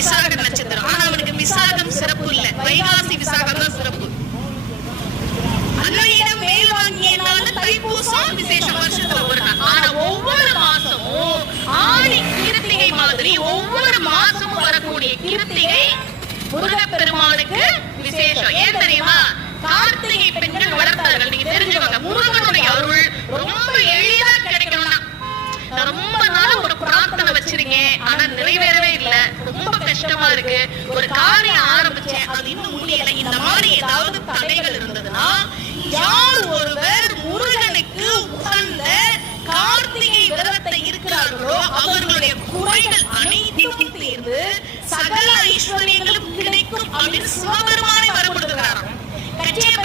விசாக நட்சத்திரம். ஆனா அவனுக்கு விசாகம் சிறப்பு இல்ல, வைகாசி விசாகம் தான் சிறப்பு. அன்னையிடம் மேல் வாங்கிய நாள் தைப்பூசம் விசேஷம், வருஷத்துல ஒரு நாள். ஆனா ஒவ்வொரு மாசமும் ஆடி கிருத்திகை மாதிரி ஒவ்வொரு மாசமும் வரக்கூடிய கிருத்திகை முருகப்பெருமானுக்கு விசேஷம். ஏன் தெரியுமா? கார்த்திகை பெண்கள் வளர்த்தார்கள். நீங்க தெரிஞ்சுக்கோங்க, முருகனுடைய அருள் ரொம்ப எளிதா கிடைக்கணும்னா, ரொம்ப நாள் ஒரு பிரார்த்தனை வச்சிருக்கேன் ஆனா நிறைவேறவே இல்ல, ரொம்ப கஷ்டமா இருக்கு, ஒரு காரியம் ஆரம்பிச்சேன் அது இன்னும் முடியல, இந்த மாதிரி ஏதாவது தடைகள் இருந்ததுன்னா யார் ஒருவர் முருகனுக்கு உகந்த கார்த்திகை விரதத்தை இருக்கிறார்களோ அவர்களுடைய குறைகள் அனைத்தும் தீர்ந்து சகல ஐஸ்வர்யங்களும் கிடைக்கும் அப்படின்னு சிவபெருமானை வரப்படுகிறாராம். கட்சியை